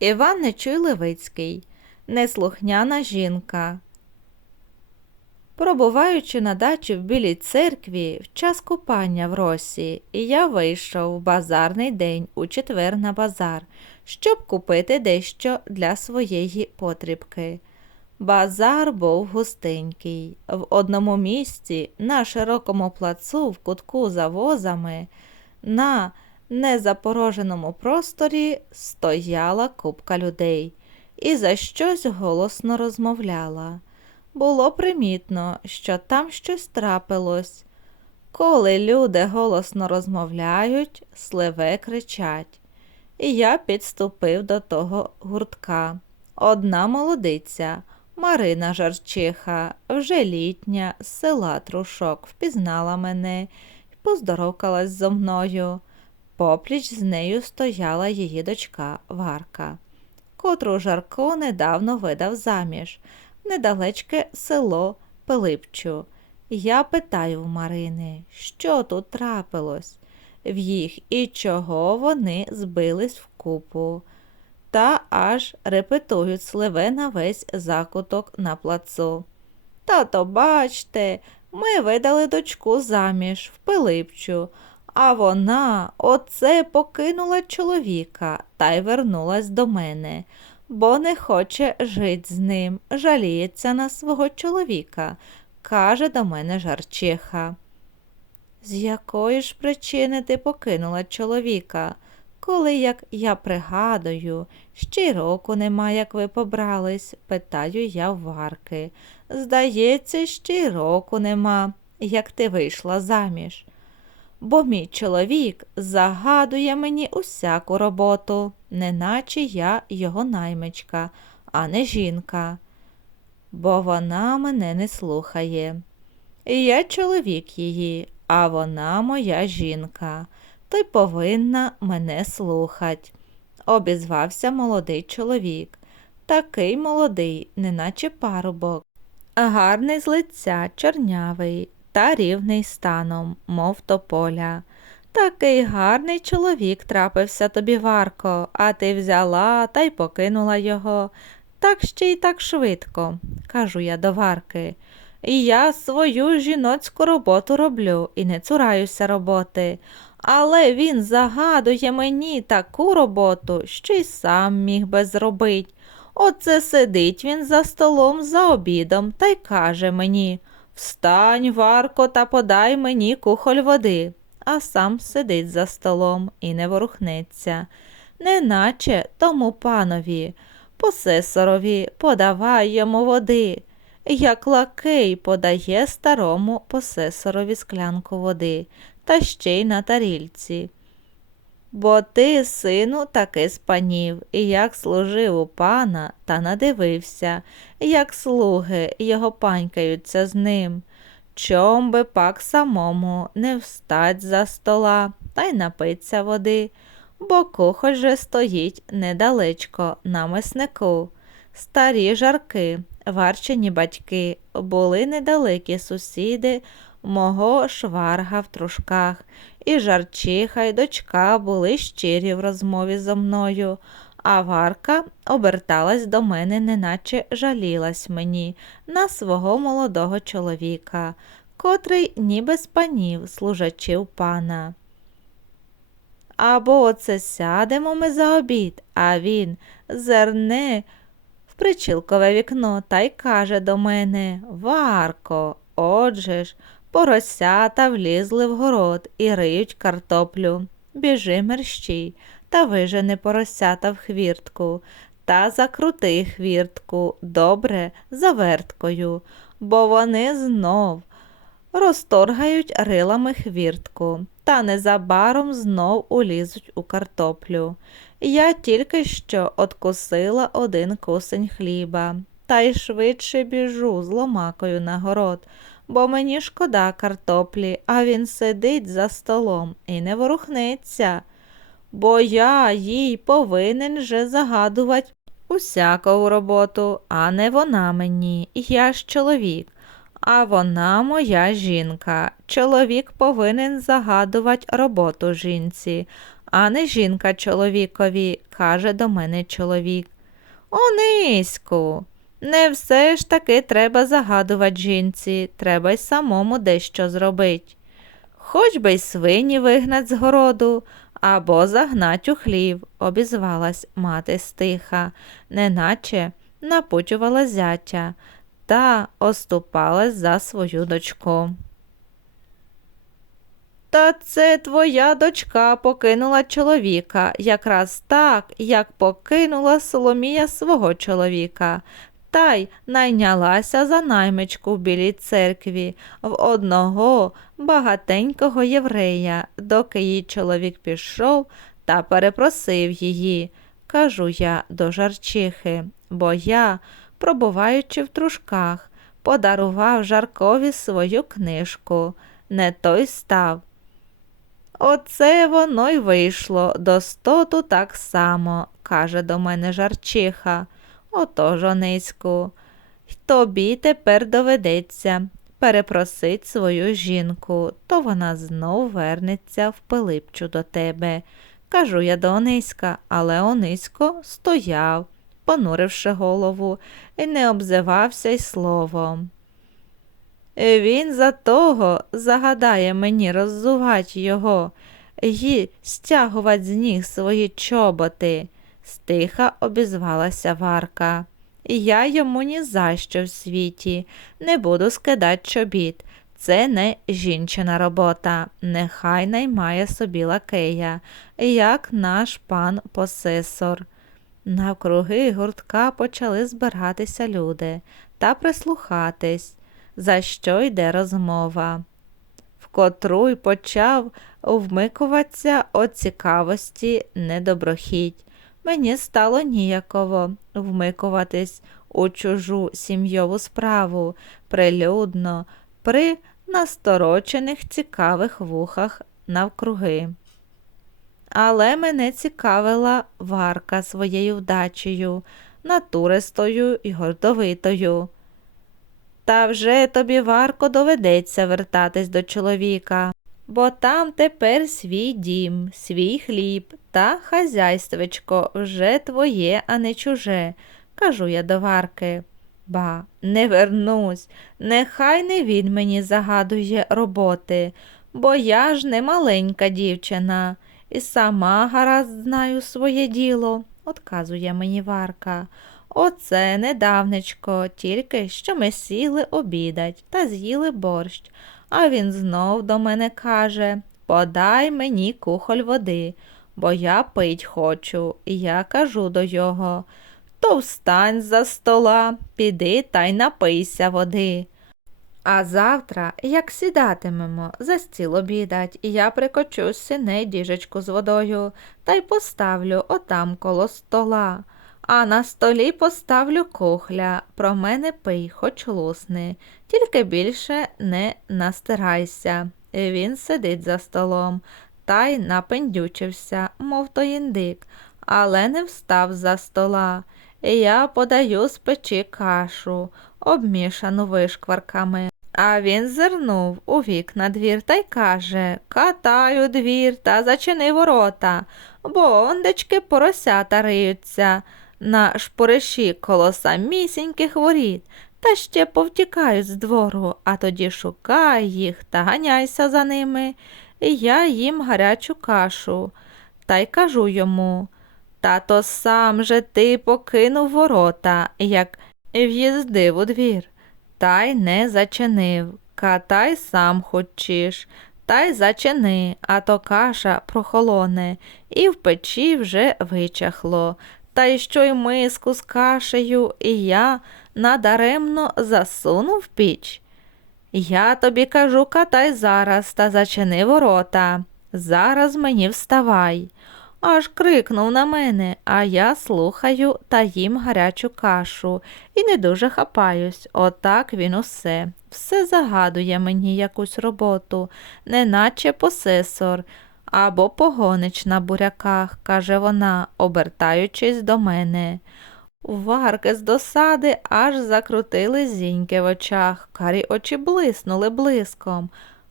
Іван Нечуй Левицький, неслухняна жінка. Пробуваючи на дачі в Білій церкві в час купання в росі, я вийшов в базарний день у четвер на базар, щоб купити дещо для своєї потрібки. Базар був густенький. В одному місці на широкому плацу в кутку за возами на незапороженому просторі стояла купка людей і за щось голосно розмовляла. Було примітно, що там щось трапилось. Коли люди голосно розмовляють, сливе кричать. І я підступив до того гуртка. Одна молодиця, Марина Жарчиха, вже літня, з села Трушок, впізнала мене і поздоровкалась зо мною. Попліч з нею стояла її дочка Варка, котру Жарко недавно видав заміж, недалечке село Пилипчу. Я питаю в Марини, що тут трапилось в їх і чого вони збились в купу. Та аж репетують сливе на весь закуток на плацу. Тато, бачте, ми видали дочку заміж в Пилипчу, а вона оце покинула чоловіка та й вернулась до мене, бо не хоче жить з ним, жаліється на свого чоловіка, каже до мене жарчиха. З якої ж причини ти покинула чоловіка? Коли, як я пригадую, ще й року нема, як ви побрались, питаю я Варки. Здається, ще й року нема, як ти вийшла заміж. Бо мій чоловік загадує мені усяку роботу, неначе я його наймичка, а не жінка. Бо вона мене не слухає. Я чоловік її, а вона моя жінка то й повинна мене слухать, обізвався молодий чоловік. Такий молодий, неначе парубок, гарний з лиця, чорнявий та рівний станом, мов тополя. Такий гарний чоловік трапився тобі, Варко, а ти взяла та й покинула його. Так ще й так швидко, кажу я до Варки. І я свою жіноцьку роботу роблю і не цураюся роботи. Але він загадує мені таку роботу, що й сам міг би зробить. Оце сидить він за столом за обідом та й каже мені Встань, Варко, та подай мені кухоль води, а сам сидить за столом і не ворухнеться. Неначе тому панові, посесорові, подавай йому води. Як лакей подає старому посесорові склянку води та ще й на тарільці. Бо ти, сину, таки спанів, і як служив у пана, та надивився, як слуги його панькаються з ним. Чом би пак самому не встать за стола та й напиться води, бо кухоль же стоїть недалечко на меснику. Старі жарки, варчені батьки, були недалекі сусіди мого шварга в трушках, і жарчиха, й дочка були щирі в розмові зо мною, а Варка оберталась до мене, неначе жалілась мені на свого молодого чоловіка, котрий ніби спанів служачів пана. Або оце сядемо ми за обід, а він зерне в причілкове вікно та й каже до мене Варко, отже ж, Поросята влізли в город і риють картоплю. Біжи мерщій та вижени поросята в хвіртку та закрути хвіртку добре заверткою, бо вони знов розторгають рилами хвіртку та незабаром знов улізуть у картоплю. Я тільки що откусила один кусень хліба, та й швидше біжу з ломакою на город бо мені шкода картоплі, а він сидить за столом і не ворухнеться, бо я їй повинен же загадувати усяку роботу, а не вона мені, я ж чоловік. А вона моя жінка. Чоловік повинен загадувати роботу жінці, а не жінка чоловікові, каже до мене чоловік. Ониську, не все ж таки треба загадувати жінці, треба й самому дещо зробить. Хоч би й свині вигнать з городу, або загнать у хлів, обізвалась мати стиха, неначе напучувала зятя та оступалась за свою дочку. Та це твоя дочка покинула чоловіка, якраз так, як покинула Соломія свого чоловіка, та й найнялася за наймичку в білій церкві в одного багатенького єврея, доки її чоловік пішов та перепросив її, кажу я до жарчихи, бо я, пробуваючи в трушках, подарував жаркові свою книжку. Не той став. Оце воно й вийшло до стоту так само, каже до мене жарчиха. Отож, Ониську, й тобі тепер доведеться перепросить свою жінку, то вона знов вернеться в Пилипчу до тебе. Кажу я до Ониська, але Онисько стояв, понуривши голову, і не обзивався й словом. Він за того загадає мені роззувати його й стягувати з ніг свої чоботи, стиха обізвалася Варка. Я йому ні за що в світі не буду скидати чобіт. Це не жінчина робота, нехай наймає собі лакея, як наш пан посесор. Навкруги гуртка почали збиратися люди та прислухатись за що йде розмова, вкотру й почав вмикуватися от цікавості недоброхідь. Мені стало ніяково вмикуватись у чужу сім'йову справу прилюдно, при насторочених цікавих вухах навкруги. Але мене цікавила варка своєю вдачею, натуристою і гордовитою. Та вже тобі варко доведеться вертатись до чоловіка, бо там тепер свій дім, свій хліб та хазяйствечко вже твоє, а не чуже, кажу я до варки. Ба, не вернусь, нехай не він мені загадує роботи, бо я ж не маленька дівчина, і сама гаразд знаю своє діло, отказує мені варка. Оце недавнечко, тільки що ми сіли обідать та з'їли борщ, а він знов до мене каже Подай мені кухоль води, бо я пить хочу, і я кажу до його То встань за стола, піди та й напийся води. А завтра, як сідатимемо, за стіл обідать, я прикочу синей діжечку з водою та й поставлю отам коло стола а на столі поставлю кухля, про мене пий, хоч лусни, тільки більше не настирайся. Він сидить за столом та й напендючився, мов то індик, але не встав за стола. Я подаю з печі кашу, обмішану вишкварками. А він зирнув у вікна двір та й каже Катаю двір та зачини ворота, бо ондечки поросята риються на шпориші коло самісіньких воріт, та ще повтікають з двору, а тоді шукай їх та ганяйся за ними. І я їм гарячу кашу. Та й кажу йому Тато сам же ти покинув ворота, як в'їздив у двір, та й не зачинив. Катай сам хочеш, та й зачини, а то каша прохолоне, і в печі вже вичахло та й що й миску з кашею, і я надаремно засунув піч. Я тобі кажу, катай зараз та зачини ворота. Зараз мені вставай. Аж крикнув на мене, а я слухаю та їм гарячу кашу і не дуже хапаюсь. Отак він усе. Все загадує мені якусь роботу, неначе посесор або погонич на буряках, каже вона, обертаючись до мене. Варки з досади аж закрутили зіньки в очах, карі очі блиснули блиском.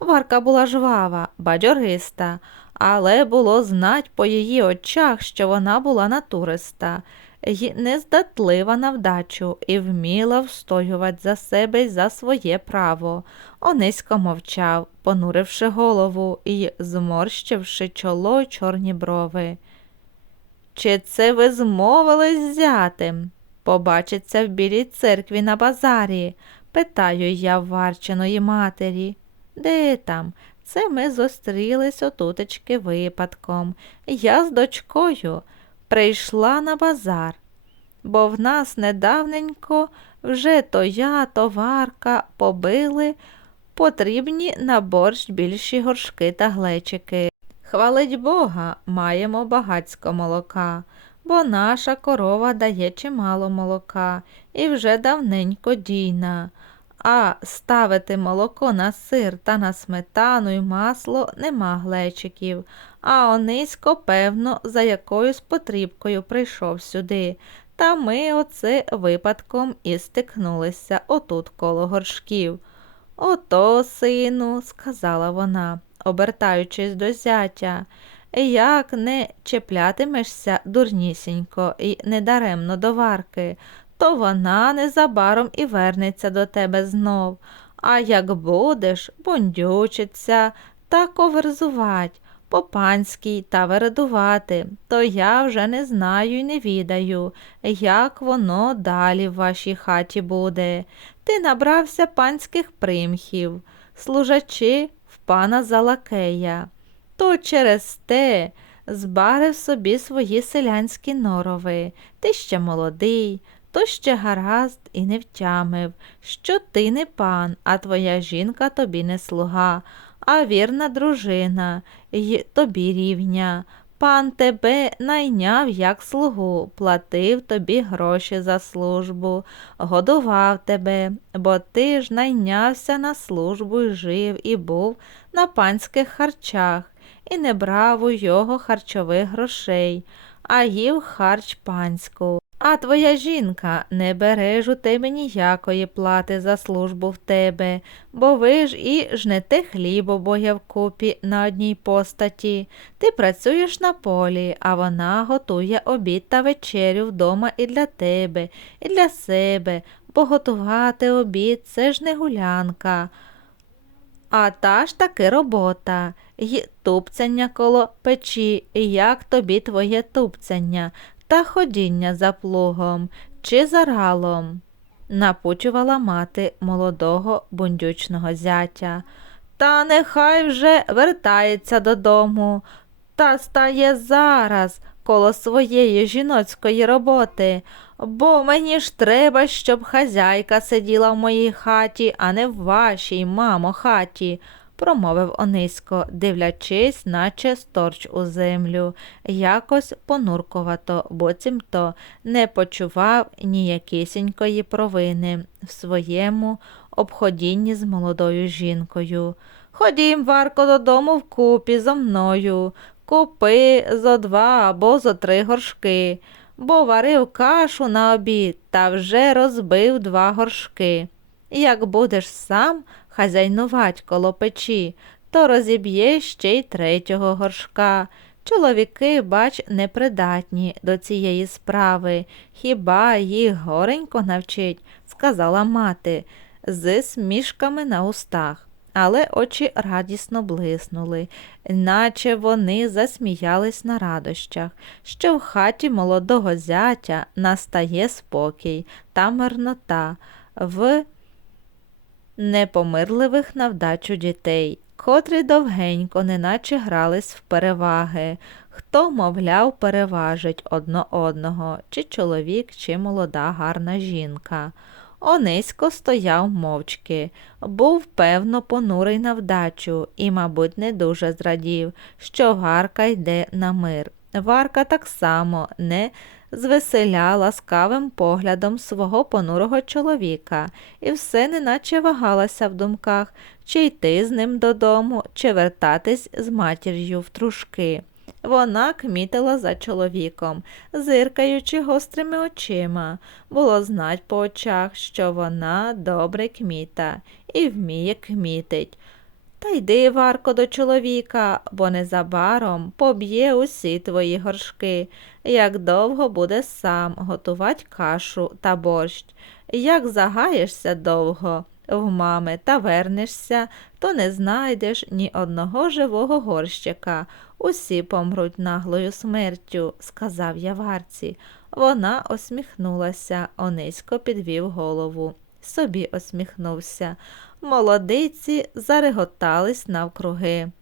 Варка була жвава, бадьориста, але було знать по її очах, що вона була натуриста, й нездатлива на вдачу і вміла встоювати за себе й за своє право. Онисько мовчав, понуривши голову і зморщивши чоло й чорні брови. Чи це ви змовились зятем? Побачиться в білій церкві на базарі, питаю я в Варчиної матері. Де там? Це ми зустрілись отутечки випадком. Я з дочкою прийшла на базар, бо в нас недавненько вже то я, то Варка побили потрібні на борщ більші горшки та глечики. Хвалить Бога, маємо багацько молока, бо наша корова дає чимало молока і вже давненько дійна. А ставити молоко на сир та на сметану й масло нема глечиків, а Онисько, певно, за якоюсь потрібкою прийшов сюди. Та ми оце випадком і стикнулися отут коло горшків. Ото, сину, сказала вона, обертаючись до зятя, як не чіплятимешся дурнісінько і недаремно до варки, то вона незабаром і вернеться до тебе знов. А як будеш бундючиться та коверзувать, по-панськи та вередувати, то я вже не знаю й не відаю, як воно далі в вашій хаті буде. Ти набрався панських примхів, служачи в пана Залакея. То через те збарив собі свої селянські норови. Ти ще молодий, то ще гаразд і не втямив, що ти не пан, а твоя жінка тобі не слуга, а вірна дружина, й тобі рівня. Пан тебе найняв як слугу, платив тобі гроші за службу, годував тебе, бо ти ж найнявся на службу й жив і був на панських харчах, і не брав у його харчових грошей, а їв харч панську. А твоя жінка не бере ж у тебе ніякої плати за службу в тебе, бо ви ж і жнете хліб обоє вкупі на одній постаті. Ти працюєш на полі, а вона готує обід та вечерю вдома і для тебе, і для себе, бо готувати обід це ж не гулянка. А та ж таки робота, й тупцяння коло печі, як тобі твоє тупцяння та ходіння за плугом чи за ралом, напучувала мати молодого бундючного зятя. Та нехай вже вертається додому та стає зараз коло своєї жіноцької роботи, бо мені ж треба, щоб хазяйка сиділа в моїй хаті, а не в вашій, мамо, хаті промовив Онисько, дивлячись, наче сторч у землю, якось понуркувато, буцімто не почував ніякісінької провини в своєму обходінні з молодою жінкою. Ходім, Варко, додому вкупі зо мною, купи зо два або зо три горшки, бо варив кашу на обід та вже розбив два горшки. Як будеш сам хазяйнувать коло печі, то розіб'є ще й третього горшка. Чоловіки, бач, непридатні до цієї справи. Хіба їх горенько навчить, сказала мати, з смішками на устах. Але очі радісно блиснули, наче вони засміялись на радощах, що в хаті молодого зятя настає спокій та мирнота. в непомирливих на вдачу дітей, котрі довгенько, неначе грались в переваги, хто, мовляв, переважить одно одного, чи чоловік, чи молода гарна жінка. Онисько стояв мовчки, був, певно, понурий на вдачу і, мабуть, не дуже зрадів, що Варка йде на мир. Варка так само не звеселя ласкавим поглядом свого понурого чоловіка, і все неначе вагалася в думках, чи йти з ним додому, чи вертатись з матір'ю в трушки. Вона кмітила за чоловіком, зиркаючи гострими очима. Було знать по очах, що вона добре кміта і вміє кмітить. Та йди, Варко, до чоловіка, бо незабаром поб'є усі твої горшки, як довго буде сам готувати кашу та борщ. Як загаєшся довго в мами та вернешся, то не знайдеш ні одного живого горщика. Усі помруть наглою смертю, сказав я варці. Вона осміхнулася, Онисько підвів голову. Собі осміхнувся. Молодиці зареготались навкруги.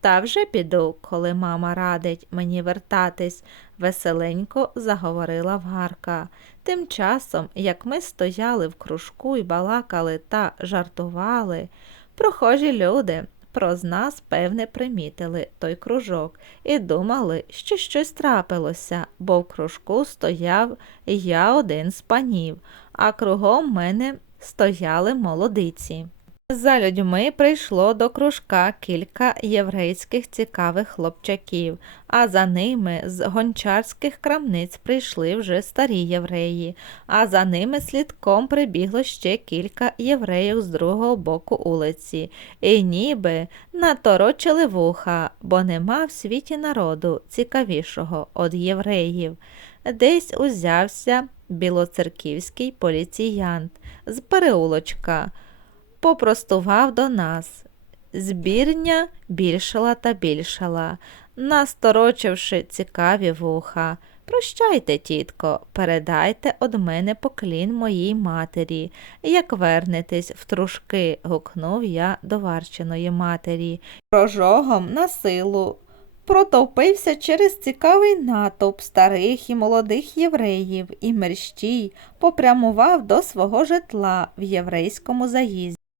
Та вже піду, коли мама радить мені вертатись, веселенько заговорила Вгарка. Тим часом, як ми стояли в кружку і балакали та жартували, прохожі люди проз нас, певне, примітили той кружок і думали, що щось трапилося, бо в кружку стояв я один з панів, а кругом мене стояли молодиці. За людьми прийшло до кружка кілька єврейських цікавих хлопчаків, а за ними з гончарських крамниць прийшли вже старі євреї, а за ними слідком прибігло ще кілька євреїв з другого боку улиці, і ніби наторочили вуха, бо нема в світі народу цікавішого од євреїв. Десь узявся білоцерківський поліціянт з переулочка попростував до нас. Збірня більшала та більшала, насторочивши цікаві вуха. Прощайте, тітко, передайте од мене поклін моїй матері. Як вернетесь в трушки, гукнув я до варчиної матері. Прожогом на силу протовпився через цікавий натовп старих і молодих євреїв і мерщій попрямував до свого житла в єврейському заїзді.